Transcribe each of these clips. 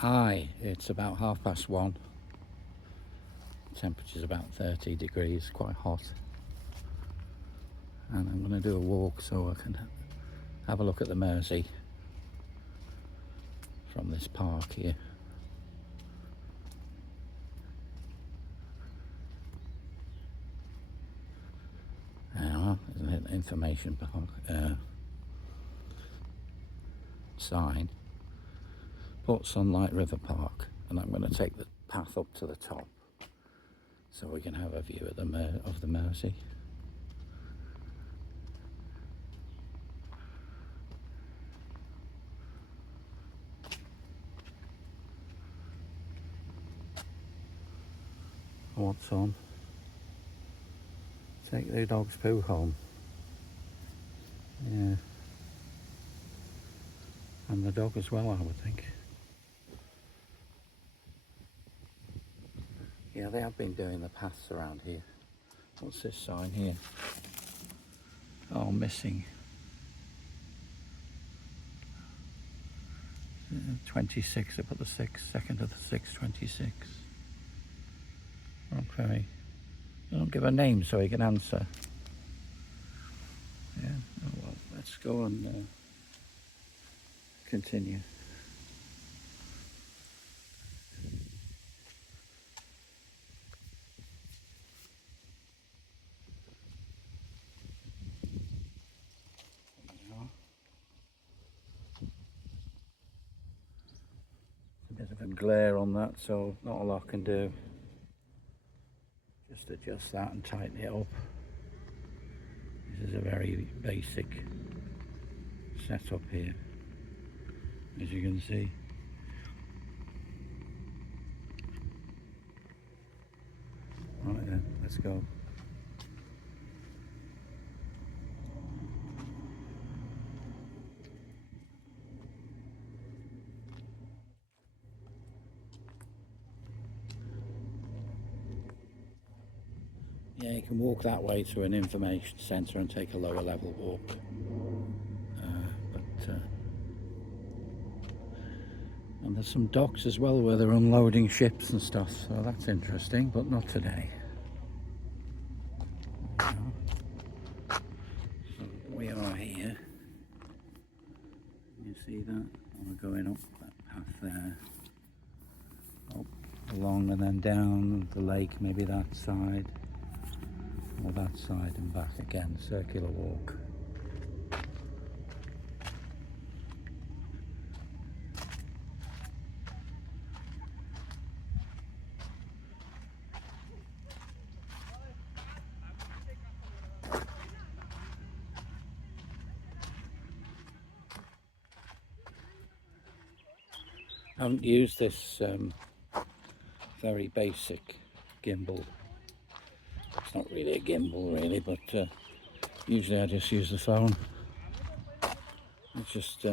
Hi, it's about 1:30. Temperature's about 30 degrees, quite hot. And I'm going to do a walk so I can have a look at the Mersey from this park here. Now, there's an information park, sign. Port Sunlight River Park, and I'm going to take the path up to the top so we can have a view of the Mersey. What's on? Take the dog's poo home. Yeah. And the dog as well, I would think. Yeah, they have been doing the paths around here. What's this sign here? Oh, missing. 26, I put the 6th, 2nd of the 6th, 26. Okay. They don't give a name so he can answer. Yeah, oh well, let's go and continue. A bit of a glare on that, so not a lot I can do. Just adjust that and tighten it up. This is a very basic setup here, as you can see. Right then, let's go. Yeah, you can walk that way to an information centre and take a lower level walk. And there's some docks as well where they're unloading ships and stuff, so that's interesting, but not today. So we are here. You see that? We're going up that path there. Up, along and then down the lake, maybe that side. Or that side and back again, circular walk. I haven't used this very basic gimbal. It's not really a gimbal really, but usually I just use the phone. It's just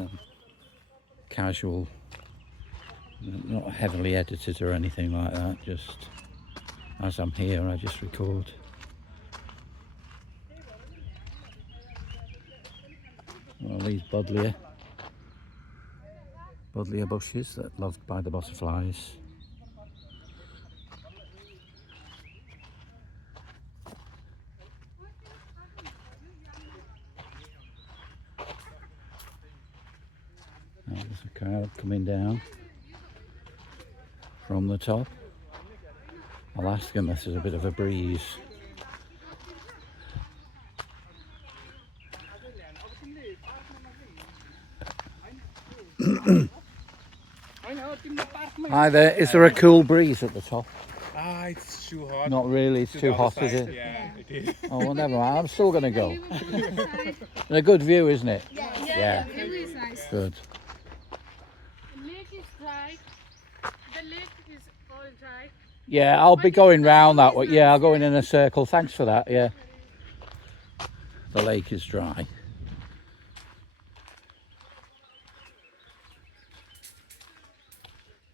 casual, not heavily edited or anything like that, just as I'm here I just record. Well, these buddleia bushes that are loved by the butterflies. There's a crowd coming down from the top. I'll ask them if there's a bit of a breeze. Hi there, is there a cool breeze at the top? It's too hot. Not really, it's too hot, is it? Yeah, it is. Oh, well, never mind, I'm still going to go. It's a good view, isn't it? Yeah. The view is nice. Good. The lake is dry. The lake is all dry. Yeah, I'll be going round that way. Yeah, I'll go in a circle. Thanks for that, yeah. The lake is dry.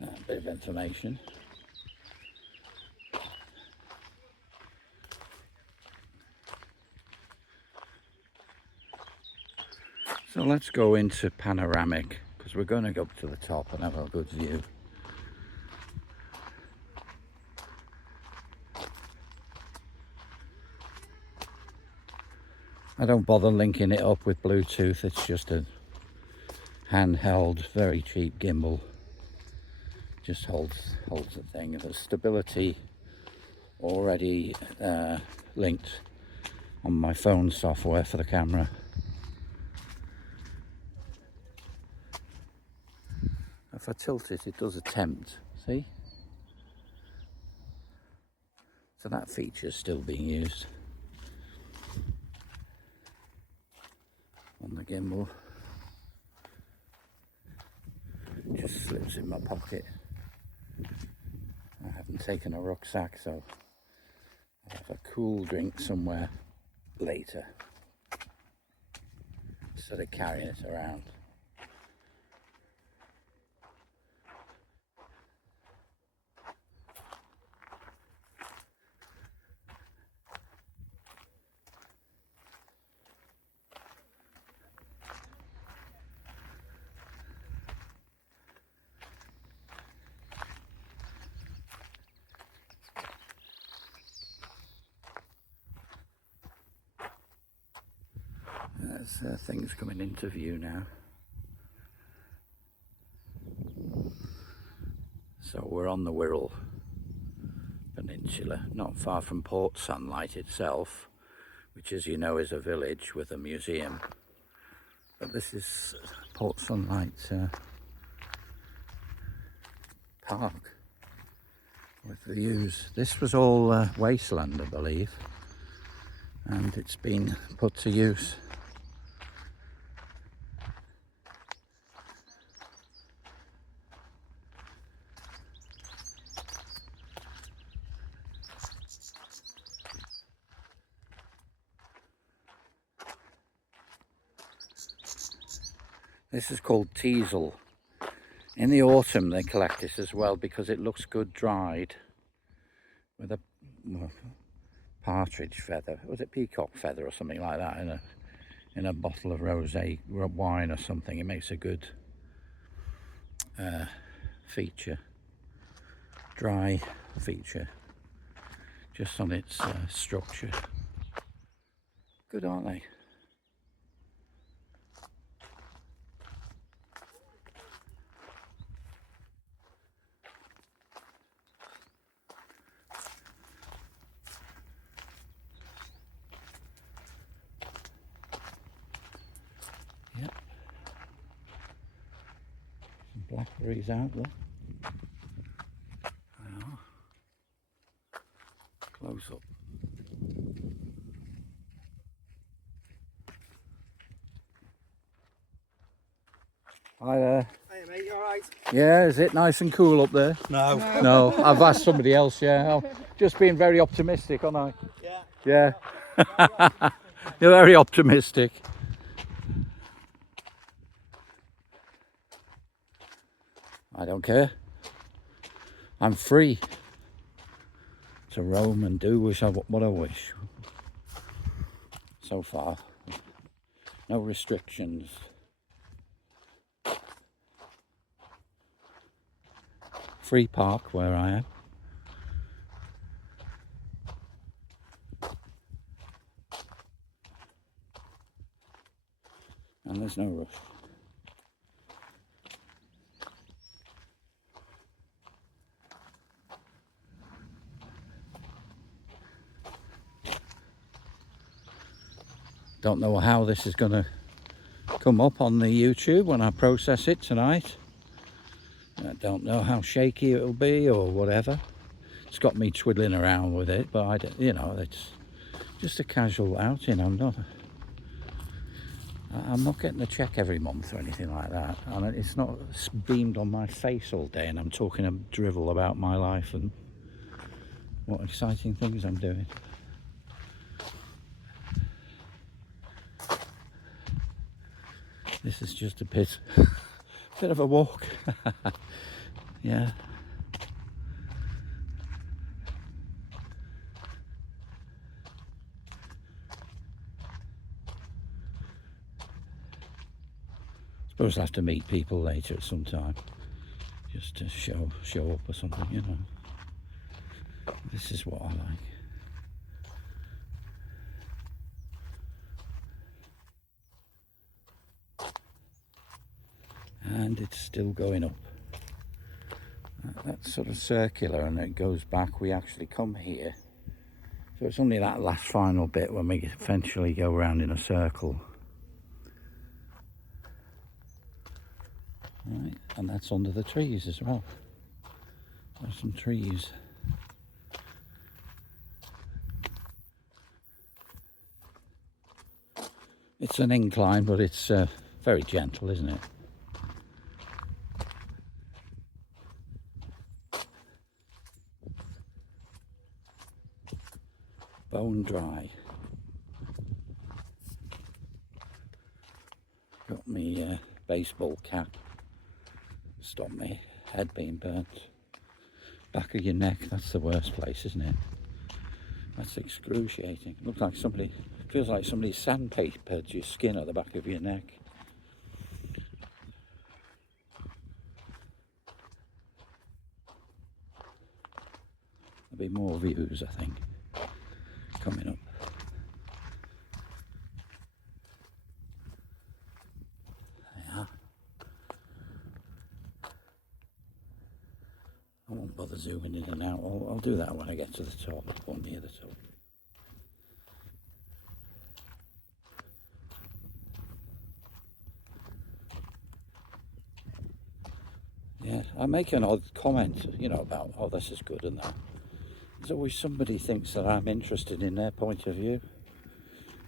A bit of information. So let's go into panoramic, because we're going to go up to the top and have a good view. I don't bother linking it up with Bluetooth. It's just a handheld, very cheap gimbal. Just holds the thing. There's stability already linked on my phone software for the camera. If I tilt it, it does attempt. See? So that feature is still being used on the gimbal. Just slips in my pocket. I haven't taken a rucksack, so I'll have a cool drink somewhere later instead of carrying it around. There's things coming into view now. So we're on the Wirral Peninsula, not far from Port Sunlight itself, which, as you know, is a village with a museum. But this is Port Sunlight Park with the views. This was all wasteland, I believe, and it's been put to use. This is called teasel. In the autumn they collect this as well because it looks good dried with a partridge feather. Was it peacock feather or something like that in a bottle of rosé wine or something? It makes a good feature, dry feature, just on its structure. Good, aren't they? Yep. Some blackberries out there. They are. Close up. Hi there. Hey mate, you alright? Yeah, is it nice and cool up there? No. No, I've asked somebody else, yeah. I'm just being very optimistic, aren't I? Yeah. Yeah. You're very optimistic. I don't care. I'm free to roam and do what I wish. So far, no restrictions. Free park where I am. And there's no rush. Don't know how this is going to come up on the YouTube when I process it tonight. I don't know how shaky it'll be or whatever. It's got me twiddling around with it, but I don't, you know, it's just a casual outing. I'm not getting a check every month or anything like that. And it's not beamed on my face all day and I'm talking a drivel about my life and what exciting things I'm doing. This is just a bit of a walk. Yeah. Suppose I'll have to meet people later at some time, just to show up or something, you know. This is what I like. and it's still going up. That's sort of circular and it goes back. We actually come here, so it's only that last final bit when we eventually go around in a circle. Right, and that's under the trees as well. There's some trees. It's an incline, but it's very gentle, isn't it? Bone dry. Got me baseball cap. Stop me head being burnt. Back of your neck, that's the worst place, isn't it? That's excruciating. Looks like somebody, feels like somebody sandpapered your skin at the back of your neck. There'll be more views, I think, coming up. Yeah. I won't bother zooming in and out. I'll do that when I get to the top, or near the top. Yeah, I make an odd comment, you know, about, oh, this is good and that. There's always somebody thinks that I'm interested in their point of view.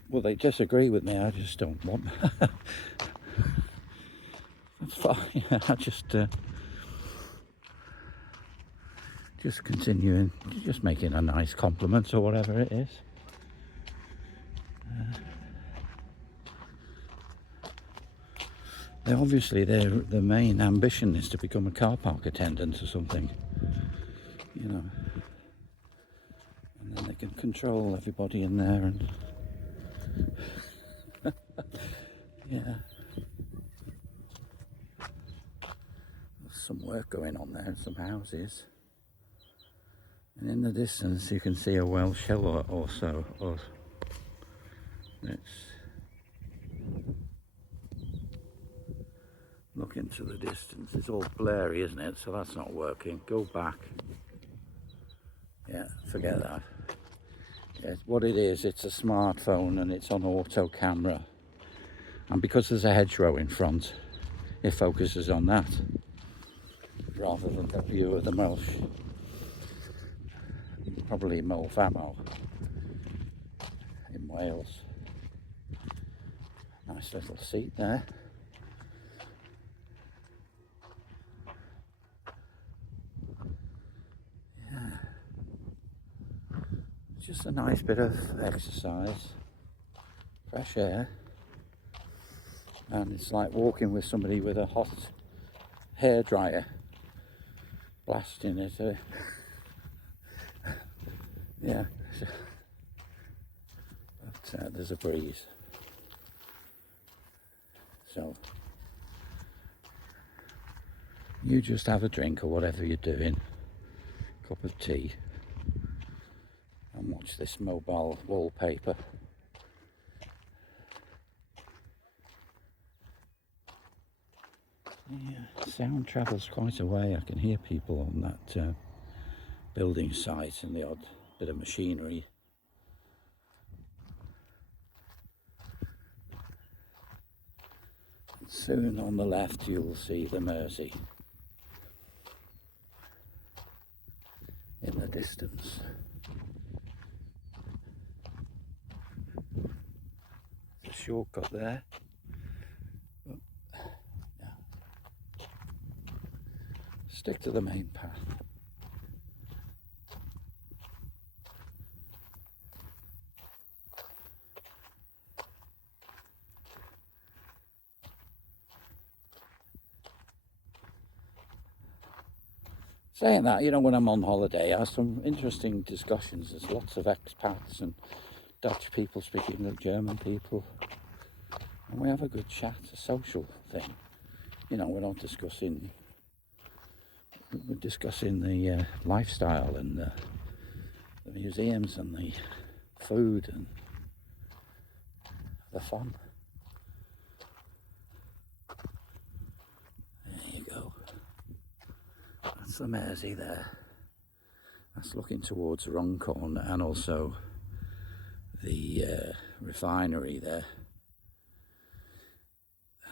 Well, they disagree with me, I just don't want. That's fine, I just continuing, just making a nice compliment or whatever it is. Obviously, their main ambition is to become a car park attendant or something, you know. And then they can control everybody in there and yeah. There's some work going on there, some houses. And in the distance you can see a Welsh hill or so. Let's look into the distance. It's all blurry, isn't it? So that's not working. Go back. Yeah, forget that. Yeah, what it is, it's a smartphone and it's on auto camera. And because there's a hedgerow in front, it focuses on that rather than the view of the Welsh. Probably Mole Famo in Wales. Nice little seat there. Yeah. Just a nice bit of exercise, fresh air, and it's like walking with somebody with a hot hairdryer blasting it. Yeah, but there's a breeze, so you just have a drink or whatever you're doing, cup of tea, and watch this mobile wallpaper. Yeah, sound travels quite a way. I can hear people on that building site and the odd bit of machinery. And soon on the left you'll see the Mersey in the distance. There's a shortcut there. But, yeah. Stick to the main path. Saying that, you know, when I'm on holiday, I have some interesting discussions. There's lots of expats and Dutch people speaking with German people. And we have a good chat, a social thing. You know, we're not discussing, we're discussing the lifestyle and the museums and the food and the fun. That's the Mersey there. That's looking towards Runcorn and also the refinery there.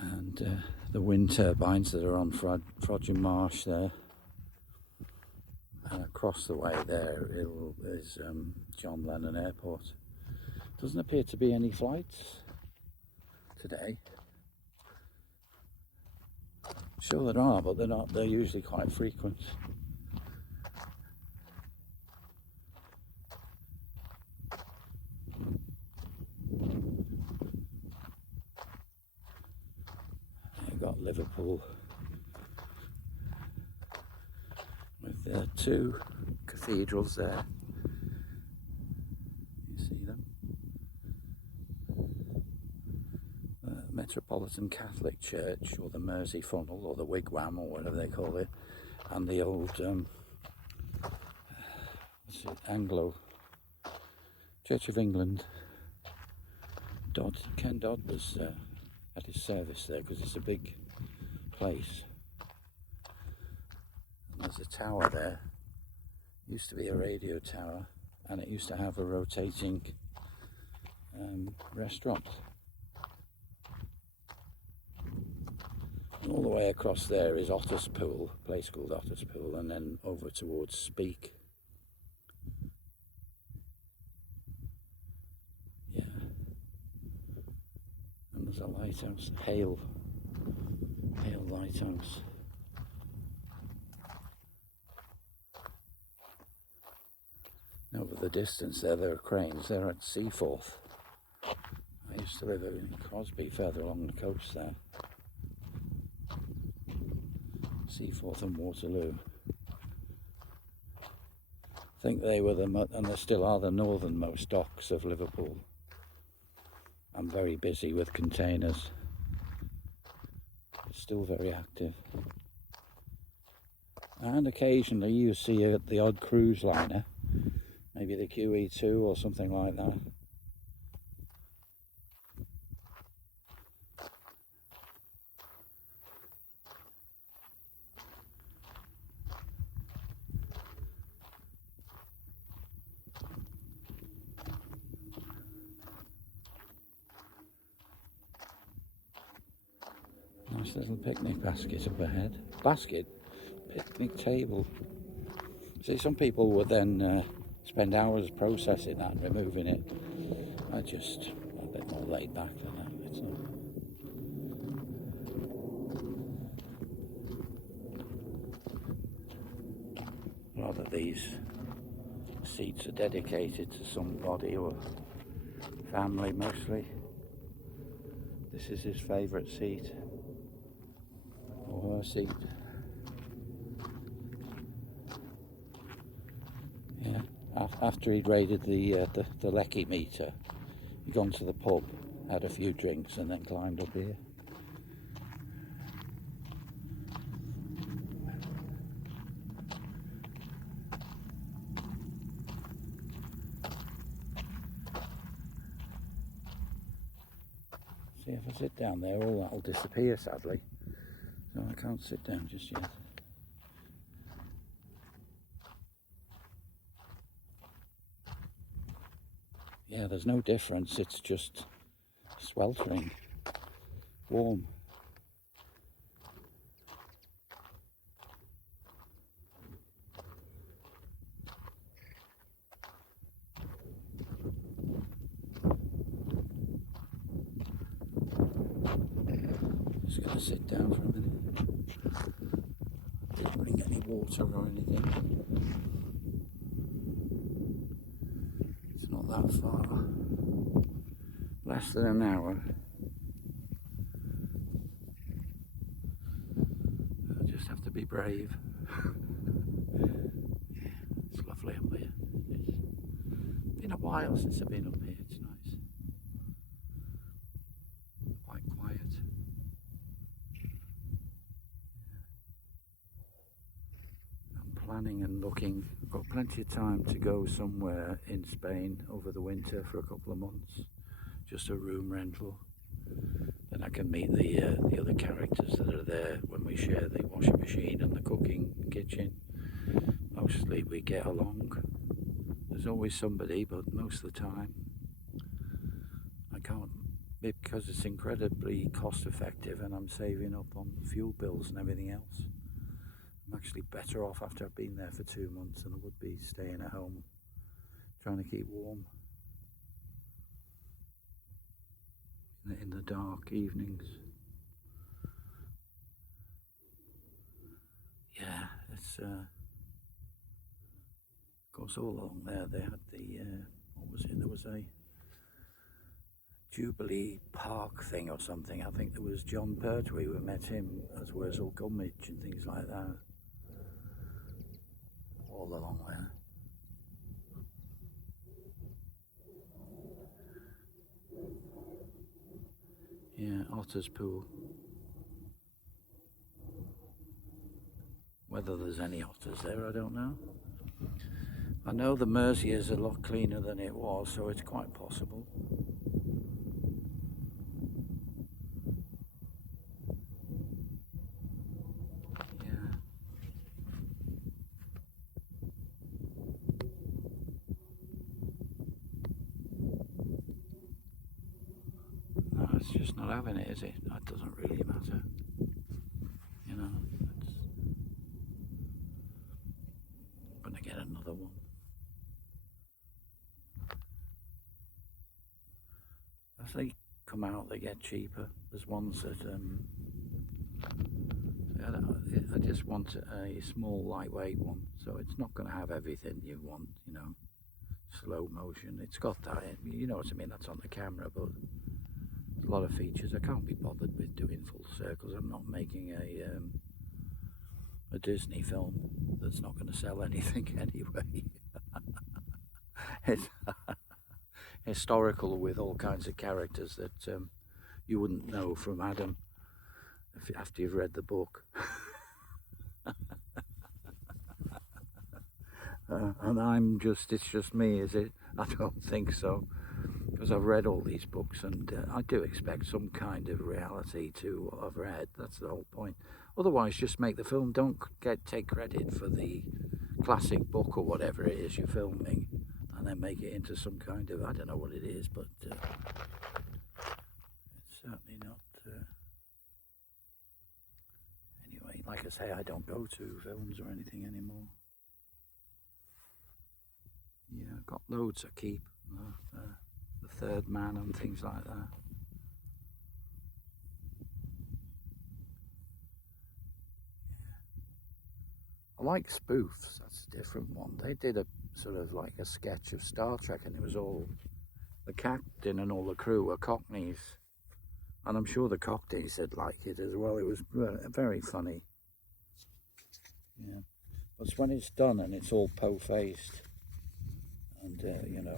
And the wind turbines that are on Frodsham Marsh there. And across the way there is John Lennon Airport. Doesn't appear to be any flights today. Sure there are, but they're not. They're usually quite frequent. You've got Liverpool with their two cathedrals there. You see them? The Metropolitan Catholic Church, or the Mersey Funnel, or the Wigwam, or whatever they call it, and the old Anglo Church of England. Ken Dodd was at his service there because it's a big place. And there's a tower there. Used to be a radio tower, and it used to have a rotating restaurant. And all the way across there is Otterspool, a place called Otterspool, and then over towards Speke. Yeah. And there's a lighthouse, Hale Lighthouse. Over the distance there are cranes. They're at Seaforth. I used to live in Crosby, further along the coast there. Seaforth and Waterloo. I think they were and they still are, the northernmost docks of Liverpool. I'm very busy with containers. It's still very active. And occasionally you see the odd cruise liner. Maybe the QE2 or something like that. Nice little picnic basket up ahead. Basket? Picnic table. See, some people would then spend hours processing that and removing it. I just a bit more laid back than that. It's not. Rather, these seats are dedicated to somebody or family mostly. This is his favourite seat, or her seat. Yeah. After he'd raided the Lecky meter, he'd gone to the pub, had a few drinks, and then climbed up here. See, if I sit down there, all that'll disappear, sadly. So I can't sit down just yet. Yeah, there's no difference, it's just sweltering, warm. Just gonna sit down for a minute. Didn't bring any water or anything. It's not that far. Less than an hour. I just have to be brave. Yeah, it's lovely up here. It's been a while since I've been up here. It's nice. Quite quiet. I'm planning and looking. I've got plenty of time to go somewhere in Spain over the winter for a couple of months. Just a room rental. Then I can meet the other characters that are there when we share the washing machine and the cooking kitchen. we get along. There's always somebody, but most of the time I can't, because it's incredibly cost effective and I'm saving up on fuel bills and everything else. I'm actually better off after I've been there for 2 months than I would be staying at home trying to keep warm in the dark evenings. Yeah, it's of course all along there they had the what was it? There was a Jubilee Park thing or something. I think there was John Pertwee. We met him as Wurzel Gummidge and things like that. All along there. Yeah, Otter's Pool. Whether there's any otters there, I don't know. I know the Mersey is a lot cleaner than it was, so it's quite possible. Yeah. No, it's just not having it, is it? That doesn't really matter. You know, it's gonna get another one. As they come out, they get cheaper. There's ones that I just want a small, lightweight one, so it's not going to have everything you want. You know, slow motion. It's got that. You know what I mean? That's on the camera, but a lot of features. I can't be bothered with doing full circles. I'm not making a Disney film that's not going to sell anything anyway. It's historical with all kinds of characters that you wouldn't know from Adam after you've read the book. And it's just me, is it? I don't think so, because I've read all these books and I do expect some kind of reality to what I've read. That's the whole point. Otherwise, just make the film. Don't take credit for the classic book or whatever it is you're filming, and then make it into some kind of, I don't know what it is, but it's certainly not. Anyway, like I say, I don't go to films or anything anymore. Yeah, I've got loads I keep, The Third Man and things like that. Yeah. I like spoofs, that's a different one. They did a sort of like a sketch of Star Trek, and it was all, the captain and all the crew were Cockneys. And I'm sure the Cockneys would like it as well. It was very funny. Yeah. But when it's done and it's all po-faced, and you know,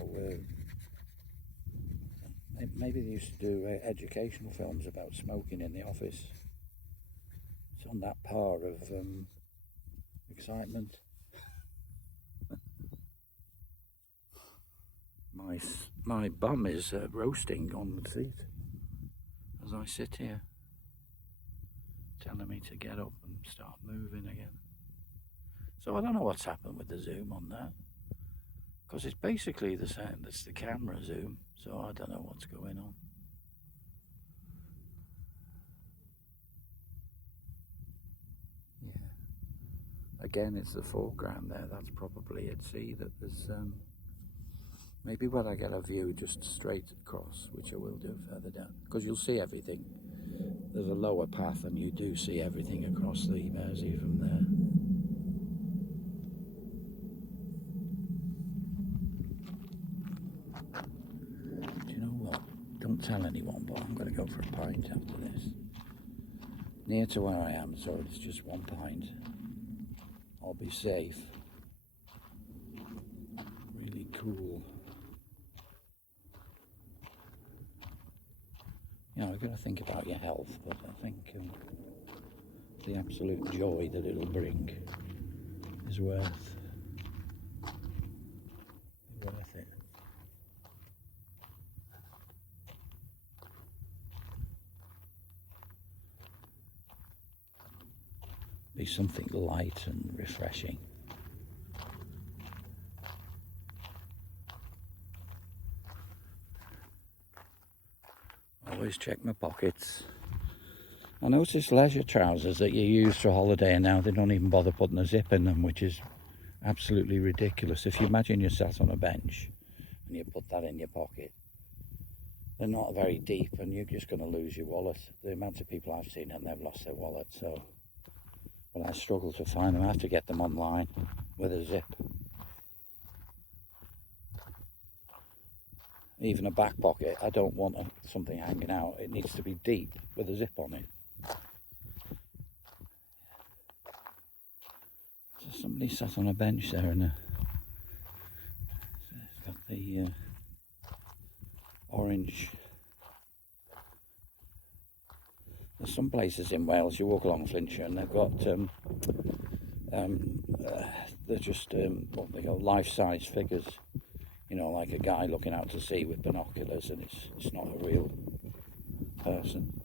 maybe they used to do educational films about smoking in the office. It's on that par of excitement. My bum is roasting on the seat as I sit here, telling me to get up and start moving again. So I don't know what's happened with the zoom on that, because it's basically the same. That's the camera zoom, so I don't know what's going on. Yeah. Again, it's the foreground there. That's probably at sea. That there's maybe when I get a view just straight across, which I will do further down, because you'll see everything. There's a lower path, and you do see everything across the Mersey from there. Don't tell anyone, but I'm going to go for a pint after this. Near to where I am, so it's just 1 pint. I'll be safe. Really cool. You know, you've got to think about your health, but I think the absolute joy that it'll bring is worth it. Be something light and refreshing. always check my pockets. I noticed leisure trousers that you use for a holiday and now they don't even bother putting a zip in them, which is absolutely ridiculous. If you imagine you're sat on a bench and you put that in your pocket, they're not very deep and you're just going to lose your wallet. The amount of people I've seen and they've lost their wallet, so but I struggle to find them. I have to get them online with a zip. Even a back pocket, I don't want something hanging out. It needs to be deep with a zip on it. So somebody sat on a bench there and it's got the orange. There's some places in Wales, you walk along Flintshire and they've got they're just what they call life-size figures, you know, like a guy looking out to sea with binoculars, and it's not a real person.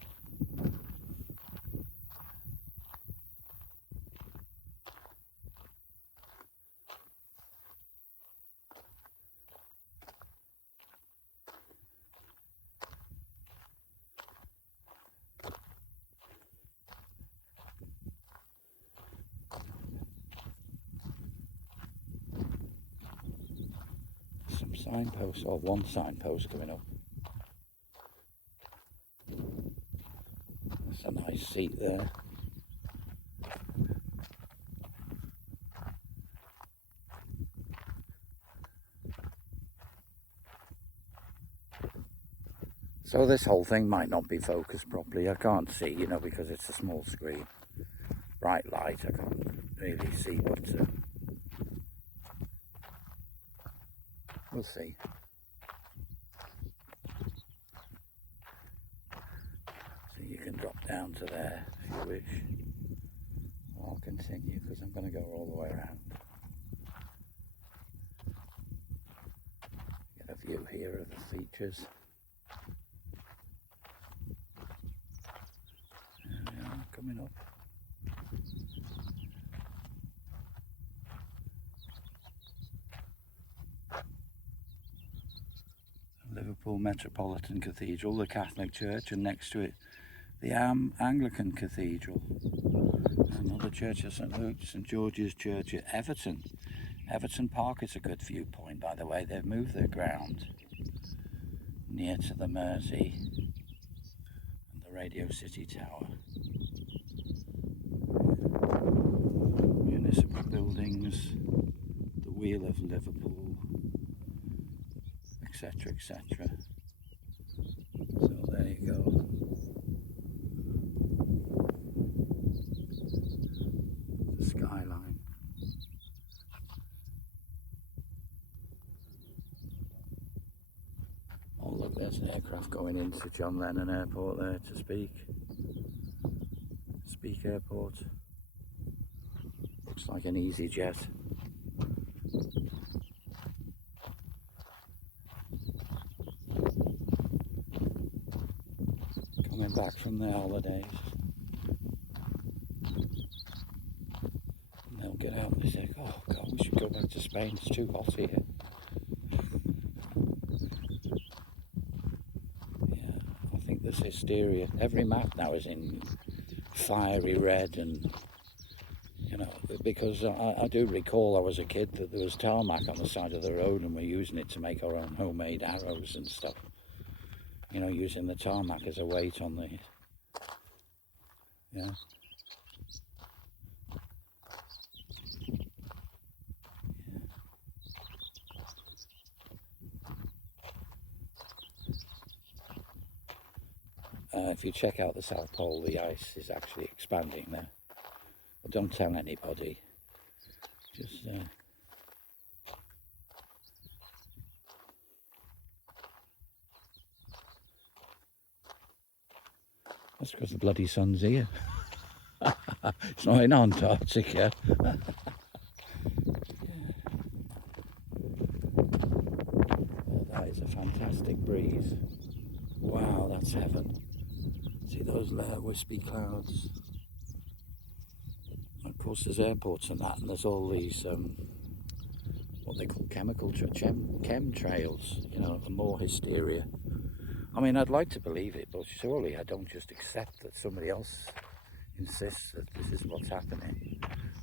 Some signposts, or one signpost coming up. That's a nice seat there. So this whole thing might not be focused properly. I can't see, you know, because it's a small screen. Bright light, I can't really see, but we'll see. So you can drop down to there if you wish. I'll continue because I'm going to go all the way around. Get a view here of the features. There we are, coming up. Liverpool Metropolitan Cathedral, the Catholic Church, and next to it the Anglican Cathedral. Another church of St Luke, St George's Church at Everton. Everton Park is a good viewpoint, by the way. They've moved their ground near to the Mersey and the Radio City Tower. Municipal buildings, the Wheel of Liverpool, etc, etc. So there you go. The skyline. Oh look, there's an aircraft going into John Lennon Airport there to Speak Airport. Looks like an EasyJet. Coming back from their holidays. And they'll get out and they say, oh God, we should go back to Spain, it's too hot here. Yeah, I think there's hysteria. Every map now is in fiery red, and you know, because I do recall I was a kid that there was tarmac on the side of the road and we're using it to make our own homemade arrows and stuff. You know, using the tarmac as a weight on the, yeah. If you check out the South Pole, the ice is actually expanding there. But don't tell anybody. Just that's because the bloody sun's here. It's not in Antarctica. Yeah. Oh, that is a fantastic breeze. Wow, that's heaven. See those wispy clouds? Of course, there's airports and that, and there's all these what they call chemtrails. You know, the more hysteria. I mean, I'd like to believe it, but surely I don't just accept that somebody else insists that this is what's happening.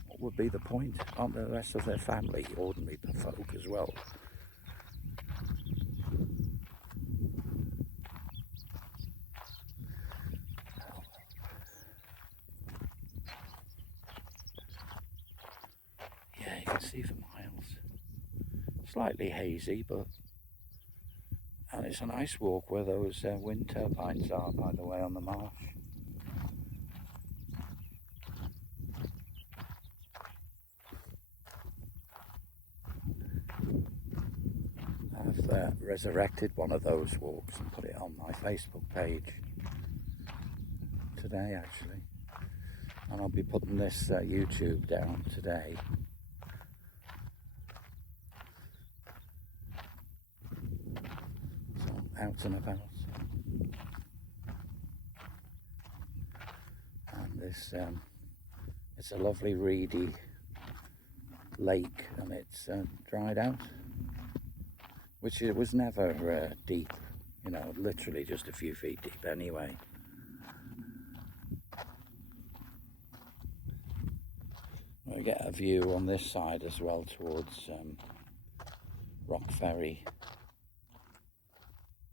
What would be the point? Aren't the rest of their family ordinary folk as well? Yeah, you can see for miles. Slightly hazy, and it's a nice walk where those wind turbines are, by the way, on the marsh. I've resurrected one of those walks and put it on my Facebook page today, actually, and I'll be putting this YouTube down today. So out and about, and this it's a lovely reedy lake, and it's dried out, which it was never deep, you know, literally just a few feet deep anyway. We get a view on this side as well towards Rock Ferry,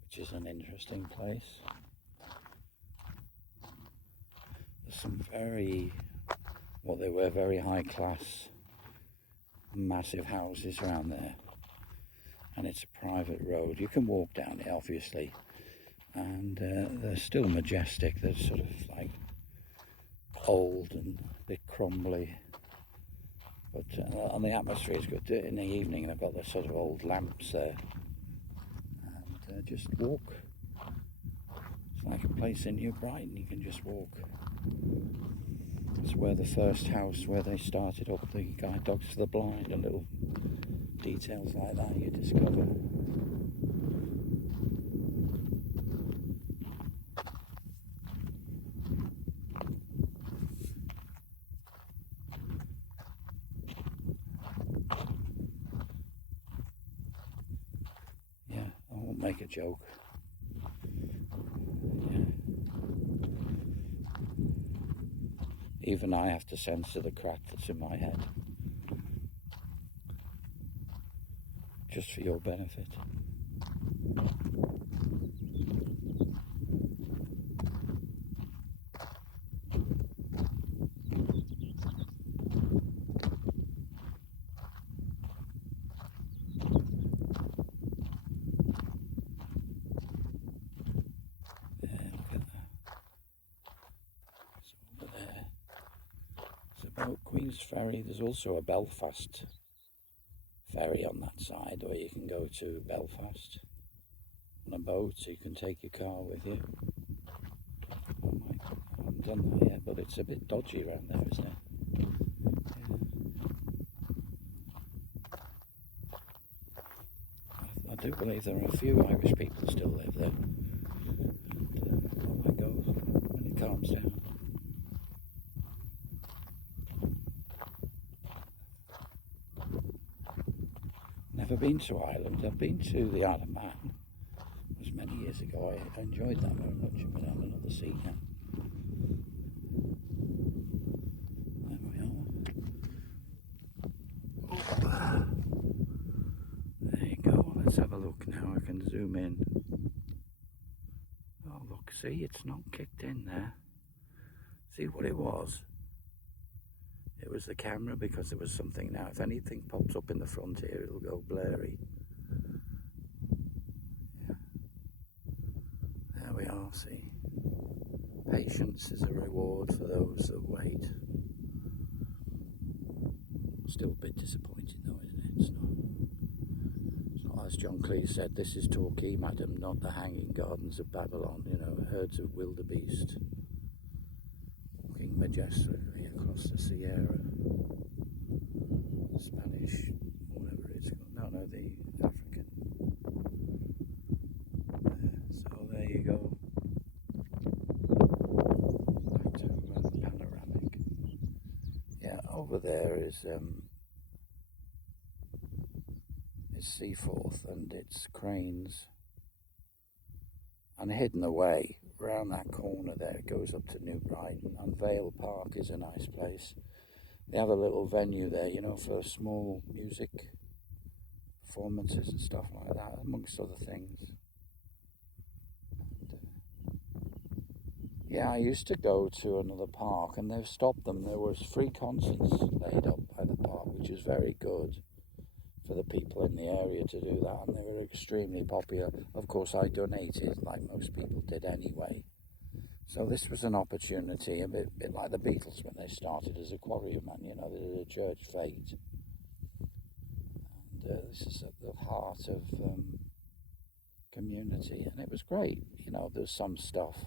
which is an interesting place. There's some they were very high class, massive houses around there, and it's a private road. You can walk down it, obviously, and they're still majestic. They're sort of like old and a bit crumbly, but and the atmosphere is good. In the evening they've got the sort of old lamps there, and just walk. It's like a place in New Brighton. You can just walk. It's where the first house where they started up the guide dogs for the blind, and little details like that you discover. Yeah, I won't make a joke. Yeah. Even I have to censor the crap that's in my head, just for your benefit. Queen's Ferry. There's also a Belfast ferry on that side, where you can go to Belfast on a boat, so you can take your car with you. I haven't done that yet, but it's a bit dodgy around there, isn't it? Yeah. I do believe there are a few Irish people still live there. And I might go when it calms down. Never been to Ireland. I've been to the Isle of Man. It was many years ago. I enjoyed that very much. I'm going to have another seat now. There we are. There you go. Let's have a look now. I can zoom in. Oh look, see, it's not kicked in there. See what it was? It was the camera, because there was something. Now if anything pops up in the front here, it'll go blurry. Yeah. There we are, see. Patience is a reward for those that wait. Still a bit disappointing though, isn't it? It's not as John Cleese said, this is Torquay, madam, not the hanging gardens of Babylon. You know, herds of wildebeest walking majestically across the Sierra. The Spanish, whatever it's called. No, the African. So there you go. Back to the panoramic. Yeah, over there is Seaforth, and it's cranes, and hidden away around that corner there, it goes up to New Brighton, and Vale Park is a nice place. They have a little venue there, you know, for small music performances and stuff like that, amongst other things. Yeah, I used to go to another park and they've stopped them. There was free concerts laid up by the park, which is very good for the people in the area to do that, and they were extremely popular. Of course, I donated, like most people did anyway. So this was an opportunity, a bit like the Beatles when they started as a quarryman, you know, they did a church fete. And this is at the heart of community, and it was great. You know, there's some stuff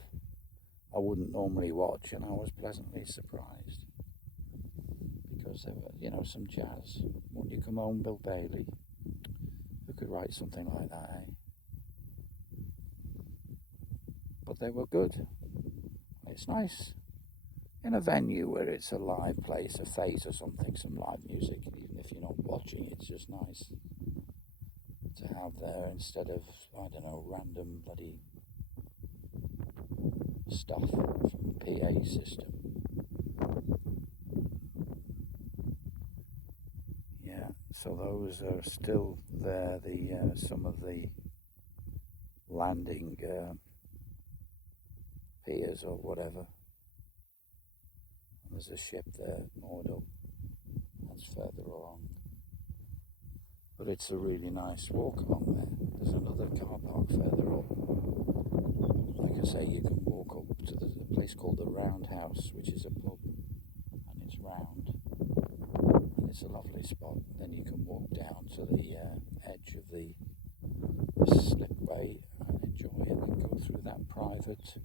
I wouldn't normally watch, and I was pleasantly surprised because there were, you know, some jazz. When you come home, Bill Bailey, who could write something like that, eh? But they were good. It's nice in a venue where it's a live place, a fete or something, some live music, even if you're not watching, it's just nice to have there instead of, I don't know, random bloody stuff from the PA system. Yeah, so those are still there, the some of the landing piers or whatever. And there's a ship there moored up. That's further along. But it's a really nice walk along there. There's another car park further up. Like I say, you can walk up to the place called the Roundhouse, which is a pub, and it's round. And it's a lovely spot. Then you can walk down to the edge of the slipway and enjoy it, and go through that private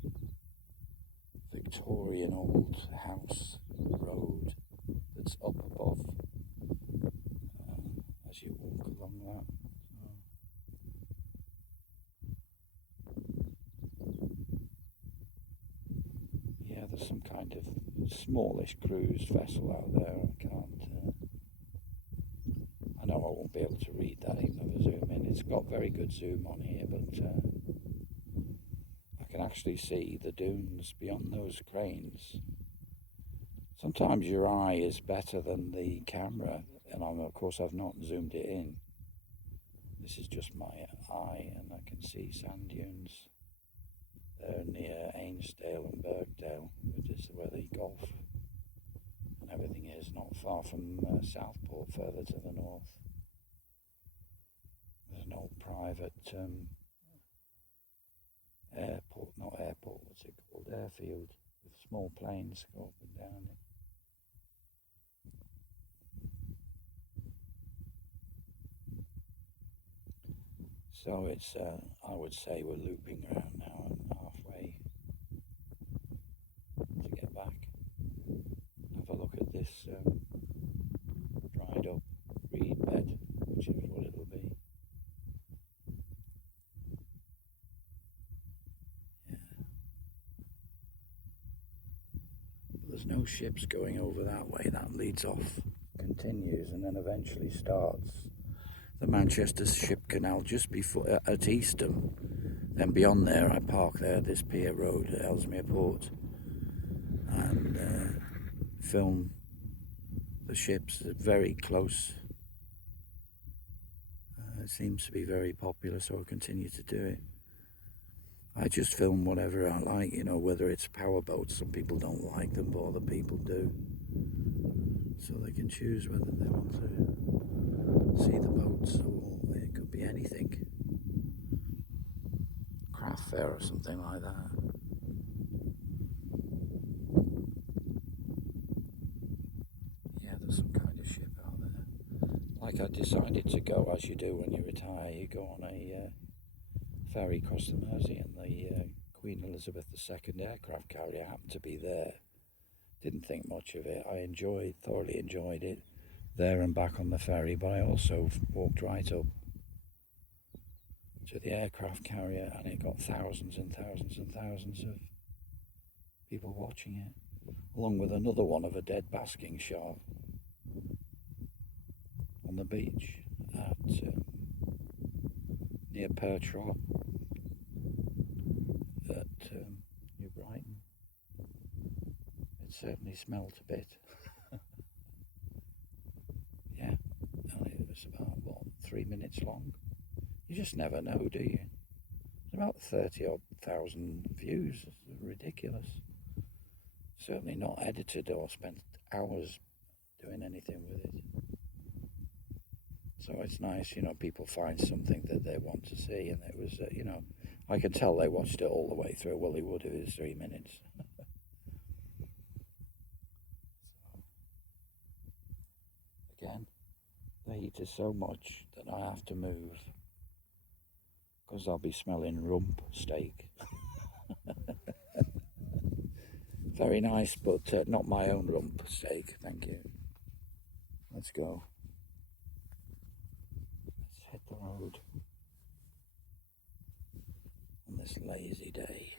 Victorian old house road that's up above as you walk along that. Yeah, there's some kind of smallish cruise vessel out there. I know I won't be able to read that even if I zoom in. It's got very good zoom on here, but I can actually see the dunes beyond those cranes. Sometimes your eye is better than the camera, and of course I've not zoomed it in. This is just my eye, and I can see sand dunes there near Ainsdale and Birkdale, which is where the golf and everything is, not far from Southport, further to the north. There's an old private airport, not airport, what's it called, airfield, with small planes go up and down it. So it's, I would say we're looping around now and halfway to get back. Have a look at this dried up reed bed, which is what it'll be. Yeah. But there's no ships going over that way. That leads off, continues, and then eventually starts the Manchester Ship Canal just before at Eastham. Then beyond there, I park there, this pier road at Ellesmere Port, and film the ships very close. It seems to be very popular, so I'll continue to do it. I just film whatever I like, you know, whether it's powerboats. Some people don't like them, but other people do. So they can choose whether they want to see the boats, or it could be anything. Craft fair or something like that. Yeah, there's some kind of ship out there. Like I decided to go, as you do when you retire, you go on a ferry across the Mersey, and the Queen Elizabeth II aircraft carrier happened to be there. Didn't think much of it. I thoroughly enjoyed it there and back on the ferry, but I also walked right up to the aircraft carrier, and it got thousands and thousands and thousands of people watching it, along with another one of a dead basking shark on the beach at near Perch Rock. New Brighton. It certainly smelt a bit. Yeah, only it was about, what, 3 minutes long? You just never know, do you? It's about 30,000 views. It's ridiculous. Certainly not edited or spent hours doing anything with it. So it's nice, you know, people find something that they want to see, and it was, you know, I can tell they watched it all the way through. Well, they would if it was 3 minutes. So, again, the heat is so much that I have to move because I'll be smelling rump steak. Very nice, but not my own rump steak, thank you. Let's go. Let's hit the road on this lazy day.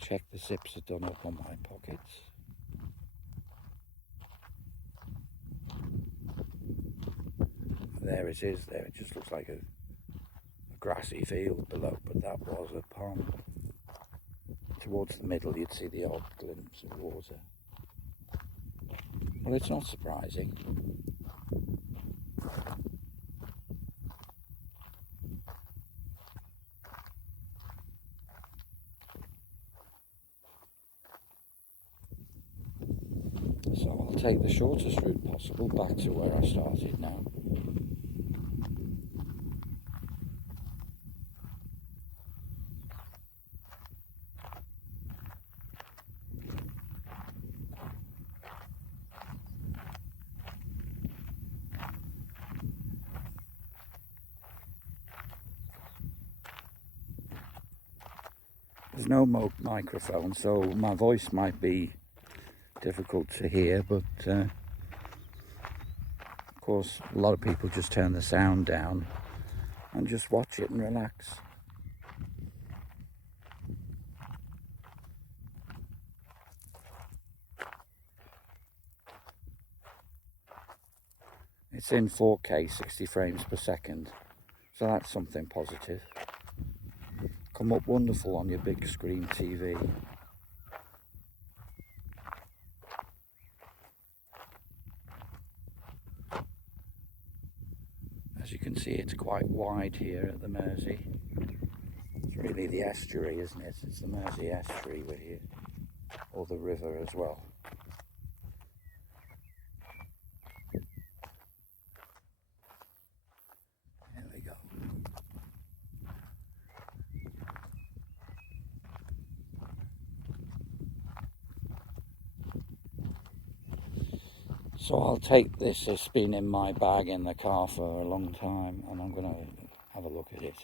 Check the zips are done up on my pockets. There it is there. It just looks like a grassy field below, but that was a pond. Towards the middle you'd see the odd glimpse of water. Well, it's not surprising. So I'll take the shortest route possible back to where I started now. There's no microphone, so my voice might be difficult to hear, but of course a lot of people just turn the sound down and just watch it and relax. It's in 4K 60 frames per second, so that's something positive. Come up wonderful on your big screen TV. As you can see, it's quite wide here at the Mersey. It's really the estuary, isn't it? It's the Mersey estuary we're here, or the river as well. There we go. So I'll take this. It's been in my bag in the car for a long time, and I'm going to have a look at it.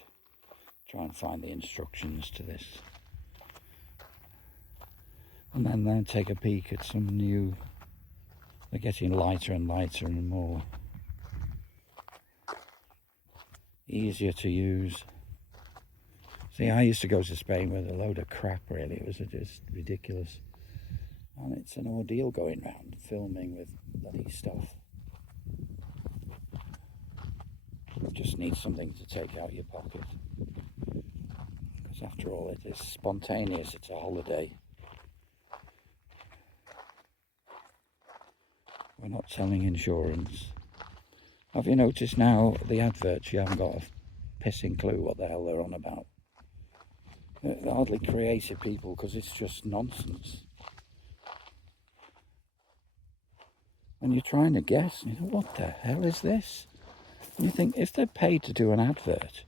Try and find the instructions to this. And then take a peek at some new. They're getting lighter and lighter and more easier to use. See, I used to go to Spain with a load of crap, really. It was just ridiculous. And it's an ordeal going round filming with bloody stuff. You just need something to take out your pocket. Because after all, it is spontaneous, it's a holiday. We're not selling insurance. Have you noticed now, the adverts, you haven't got a pissing clue what the hell they're on about. They're hardly creative people, because it's just nonsense. And you're trying to guess, you know, what the hell is this? And you think, if they're paid to do an advert,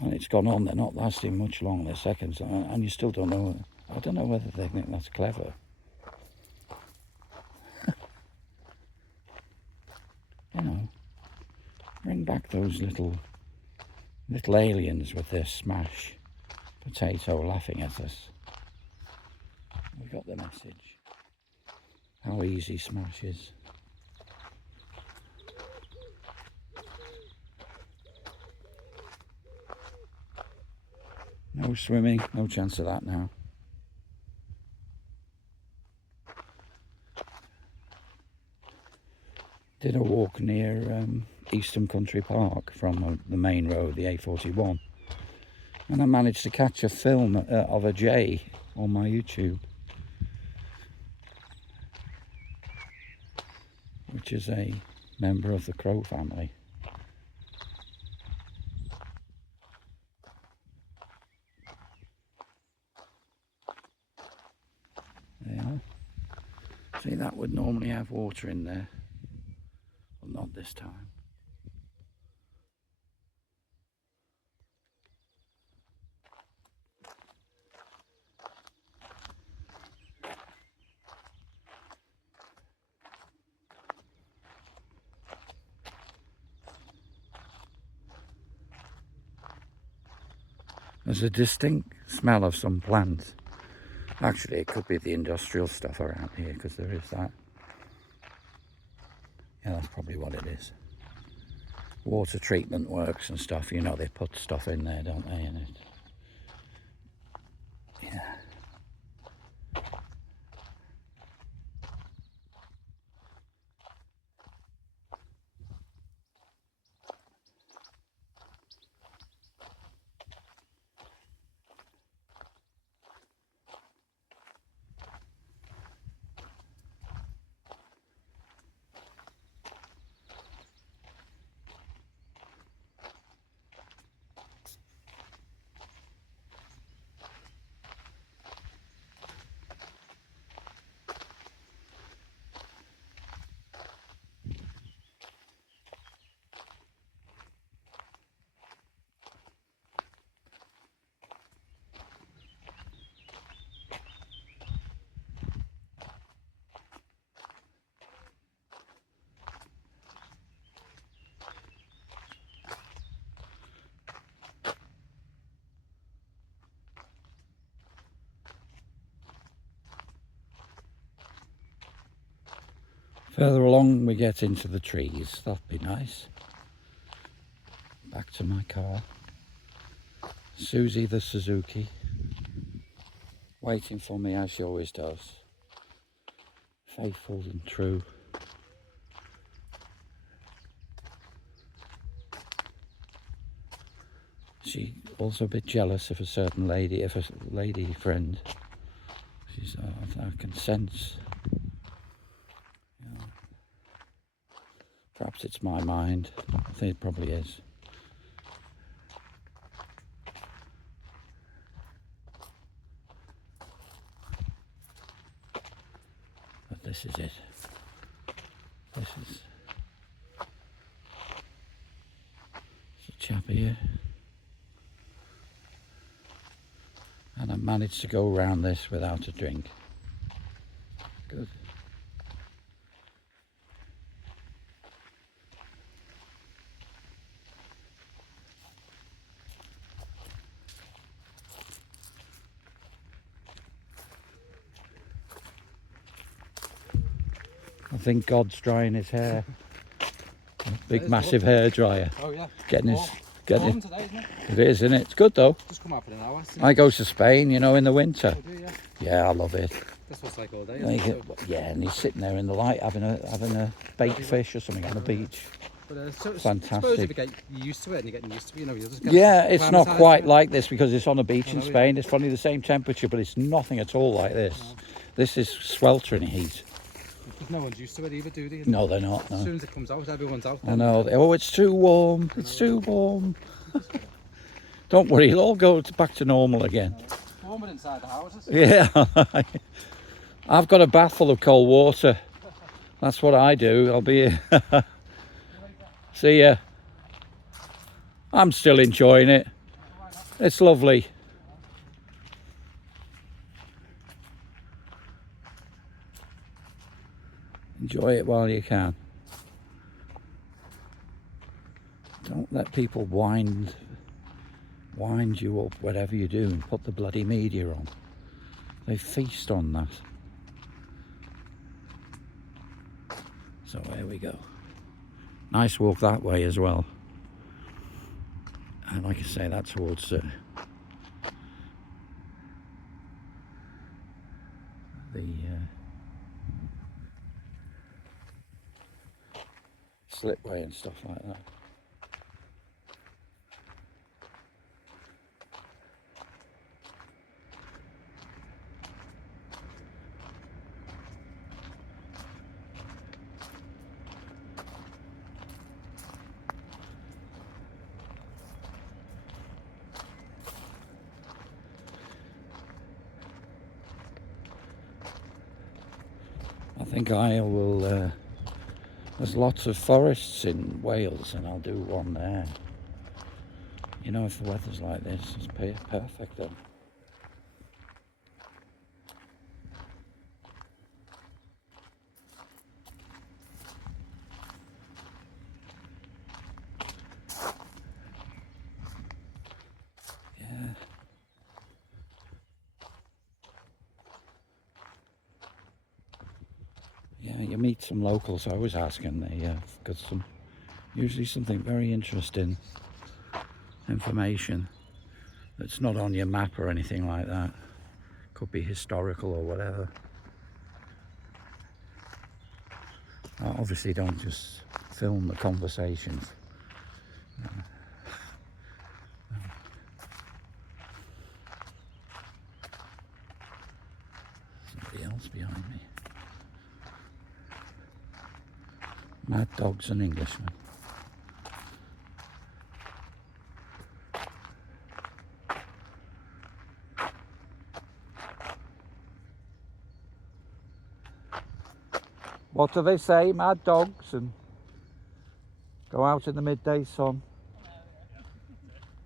and it's gone on, they're not lasting much longer, they're seconds, and you still don't know, I don't know whether they think that's clever. You know, bring back those little aliens with their smash potato laughing at us. We got the message. How easy smash is. No swimming, no chance of that now. did a walk near Eastern Country Park from the main road, the A41, and I managed to catch a film of a jay on my YouTube, which is a member of the crow family. There you are. See, that would normally have water in there, but not this time. There's a distinct smell of some plants. Actually, it could be the industrial stuff around here, because there is that. Yeah, that's probably what it is. Water treatment works and stuff, you know, they put stuff in there, don't they, in it? Yeah. Further along we get into the trees, that'd be nice. Back to my car. Susie the Suzuki, waiting for me as she always does. Faithful and true. She also a bit jealous of a certain lady, if a lady friend. She's, I can sense. Perhaps it's my mind. I think it probably is. But this is it. This is a chap here. And I managed to go around this without a drink. Good. I think God's drying his hair. A big massive hair dryer. Oh yeah. Getting his Warm today, isn't it? It is, isn't it? It's good though. Just come out for an hour. I go to Spain, you know, in the winter. Oh, do you? Yeah, I love it. That's what it's like all day. Like Isn't it? yeah, and he's sitting there in the light having a baked fish or something on the beach. But, so, Fantastic. Suppose if you get used to it and you're getting used to it, you know, you'll just get Yeah, it's not acclimatised quite to it. like this because it's on a beach in know, Spain. It's funny the same temperature, but it's nothing at all like this. No. This is sweltering heat. Because no one's used to it either, do they? No, they're not. As No. soon as it comes out, everyone's out. I know. Oh, it's too warm. It's too warm. Don't worry, it'll all go back to normal again. It's warmer inside the houses. Yeah. I've got a bath full of cold water. That's what I do. I'll be here. See ya. I'm still enjoying it. It's lovely. Enjoy it while you can. Don't let people wind you up, whatever you do, and put the bloody media on. They feast on that. So there we go. Nice walk that way as well. And like I say, that's towards the slipway and stuff like that. I think I will, there's lots of forests in Wales and I'll do one there. You know, if the weather's like this, it's perfect then. Yeah. Yeah, you meet some locals, I was asking, they got usually something very interesting information that's not on your map or anything like that. Could be historical or whatever. I obviously don't just film the conversations. Somebody else behind me. Mad dogs and Englishmen. What do they say? Mad dogs and go out in the midday sun.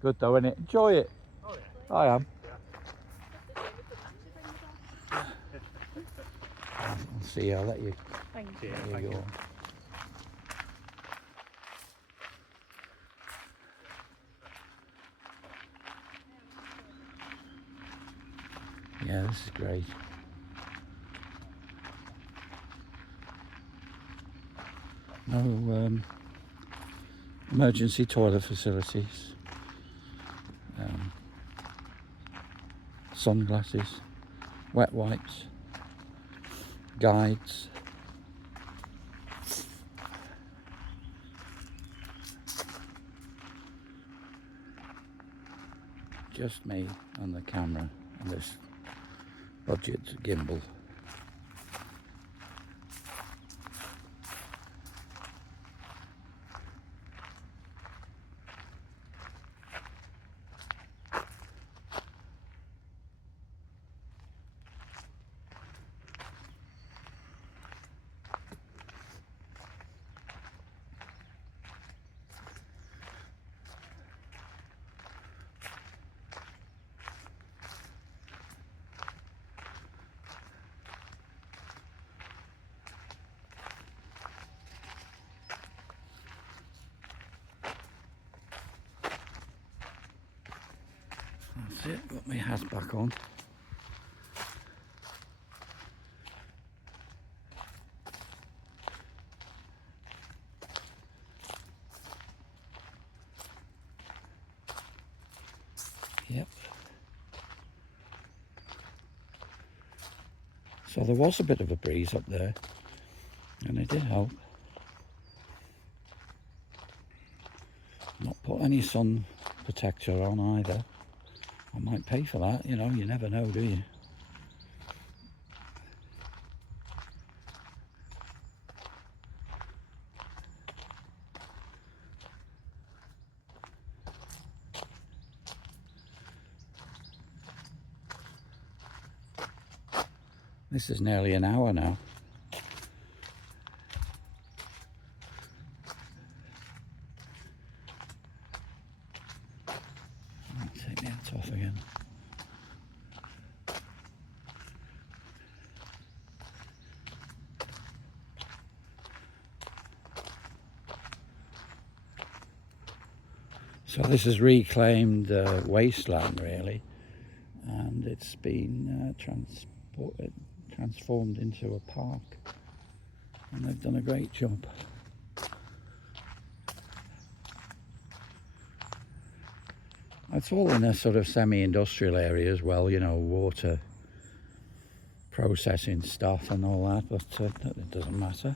Good though, innit? Enjoy it. Oh yeah. I am. Yeah. I'll see you. I'll let you, Thank you. Yeah, let you thank go. you. Yeah, this is great. No emergency toilet facilities. Sunglasses, wet wipes, guides. Just me and the camera and this budget gimbal. That's it, got my hat back on. Yep. So there was a bit of a breeze up there, and it did help. Not put any sun protector on either. I might pay for that, you know, you never know, do you? This is nearly an hour now. I'll take the hat off again. So this is reclaimed wasteland really, and it's been transformed into a park, and they've done a great job. It's all in a sort of semi-industrial area as well, you know, water processing stuff and all that, but it doesn't matter.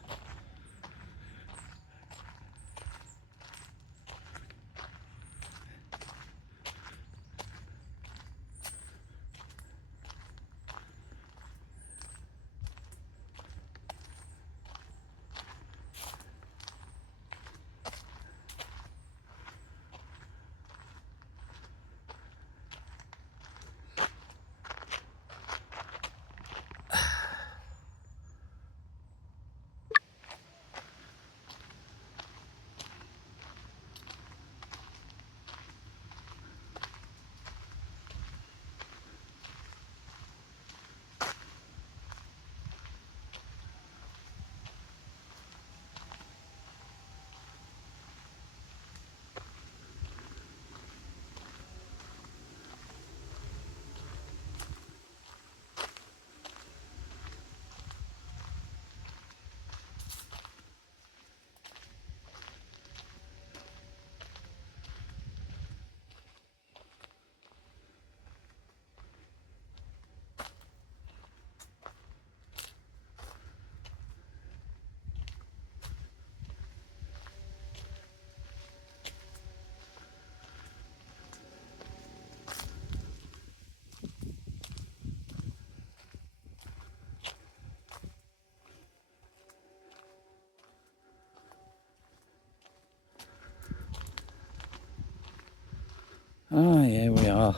Ah, here we are.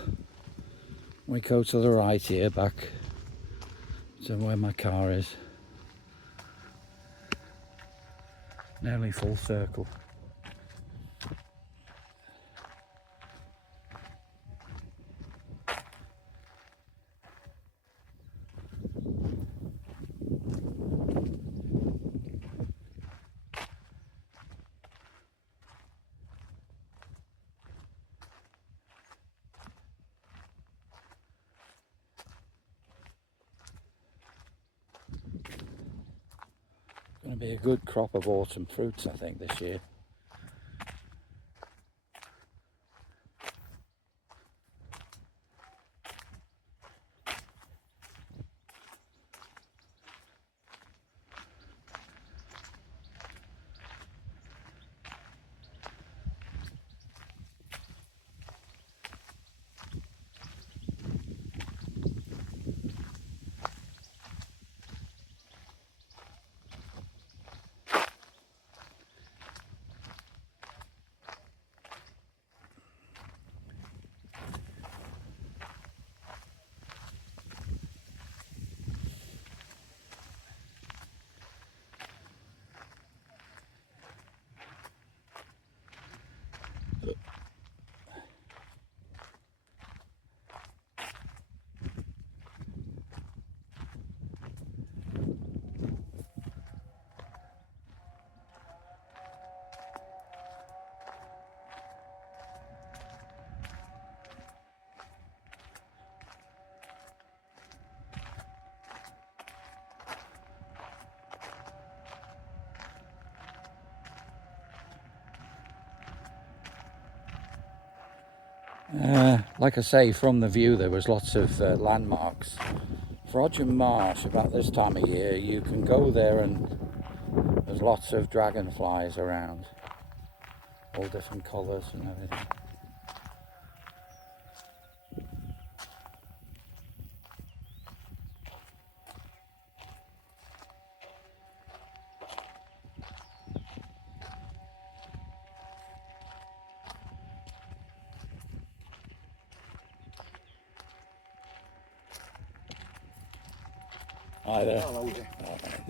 We go to the right here, back to where my car is. Nearly full circle. Going to be a good crop of autumn fruits, I think, this year. Like I say, from the view there was lots of landmarks. Frodsham Marsh, about this time of year, you can go there and there's lots of dragonflies around. All different colours and everything. Hi there. Hello. All right.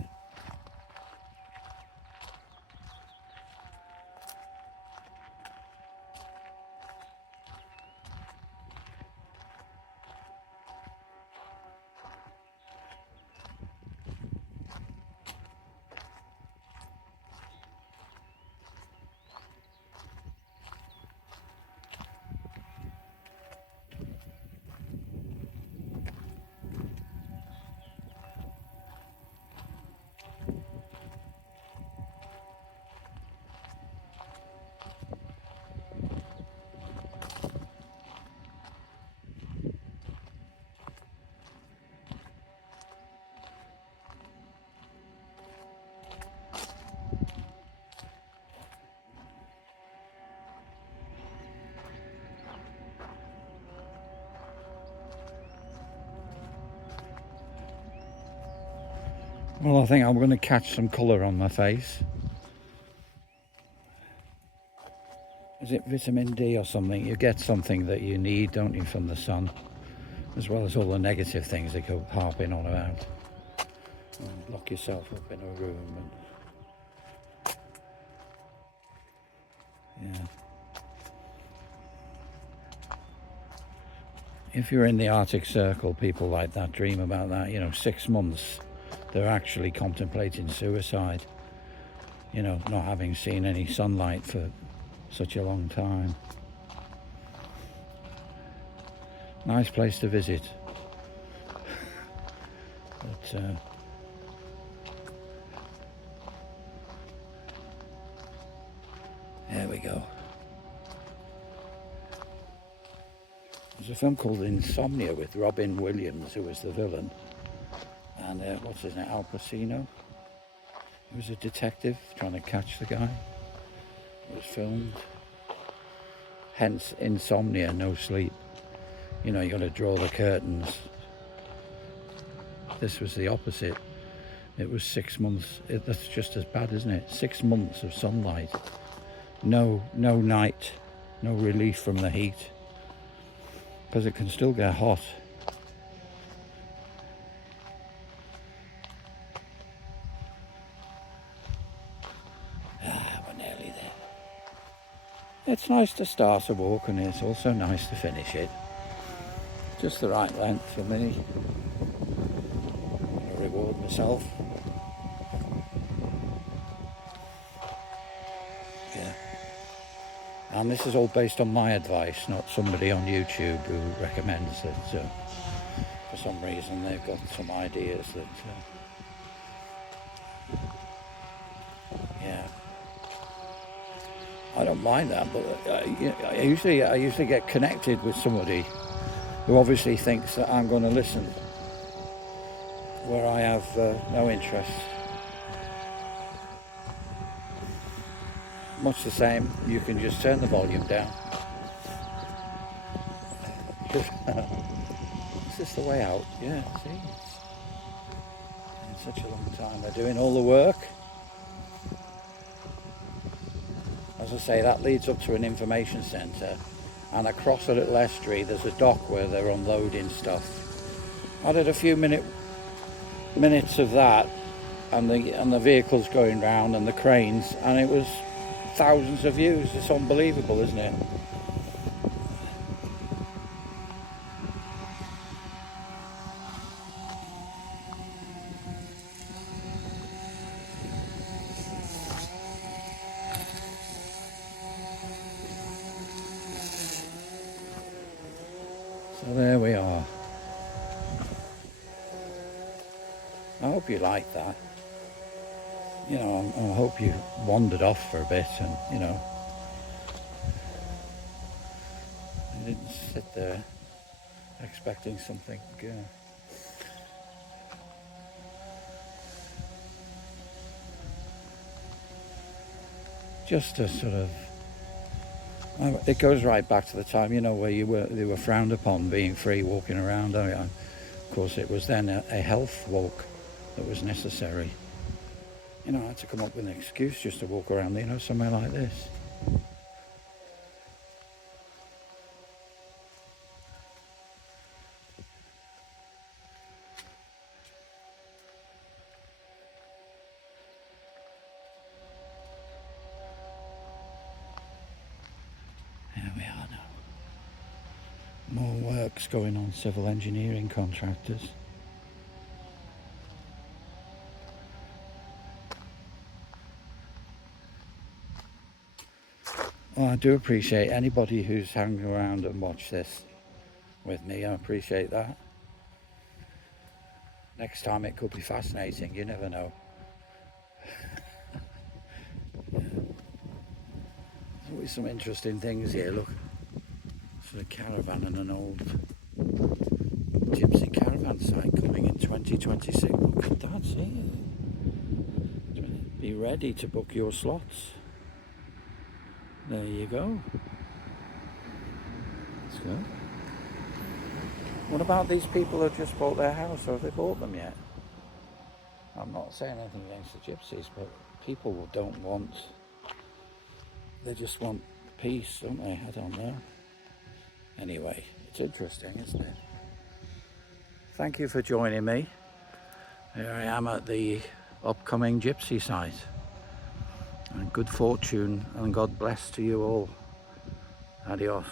Well, I think I'm going to catch some colour on my face. Is it vitamin D or something? You get something that you need, don't you, from the sun, as well as all the negative things they go harping on about. And lock yourself up in a room and yeah. If you're in the Arctic Circle, people like that dream about that. You know, 6 months they're actually contemplating suicide. You know, not having seen any sunlight for such a long time. Nice place to visit. But there we go. There's a film called Insomnia with Robin Williams, who was the villain, and what's his name, Al Pacino. He was a detective trying to catch the guy. It was filmed. Hence insomnia, no sleep. You know, you got to draw the curtains. This was the opposite. It was 6 months. That's just as bad, isn't it? 6 months of sunlight. No night. No relief from the heat. because it can still get hot. We're nearly there. It's nice to start a walk, and it's also nice to finish it. Just the right length for me. I want to reward myself. Yeah. And this is all based on my advice, not somebody on YouTube who recommends that for some reason they've got some ideas that yeah, I don't mind that, but I usually get connected with somebody who obviously thinks that I'm going to listen where I have no interest. Much the same, you can just turn the volume down. Is this the way out? Yeah, see? It's been such a long time. They're doing all the work. As I say, that leads up to an information centre, and across a little estuary there's a dock where they're unloading stuff. I did a few minutes of that, and the vehicles going round and the cranes, and it was thousands of views. It's unbelievable, isn't it? So there we are. I hope you like that. You know, I hope you wandered off for a bit, and you know, I didn't sit there expecting something. Just to sort of, it goes right back to the time, you know, where they were frowned upon being free walking around. Of course, it was then a health walk that was necessary. You know, I had to come up with an excuse just to walk around, you know, somewhere like this. There we are now. More works going on, civil engineering contractors. Well, I do appreciate anybody who's hanging around and watched this with me. I appreciate that. Next time it could be fascinating, you never know. There's always some interesting things here, look. Sort of caravan and an old gypsy caravan site coming in 2026. Look at that, see? Be ready to book your slots. There you go. Let's go. What about these people who have just bought their house, or have they bought them yet? I'm not saying anything against the gypsies, but people don't want, they just want peace, don't they? I don't know. Anyway, it's interesting, isn't it? Thank you for joining me. Here I am at the upcoming gypsy site. And good fortune and God bless to you all. Adios.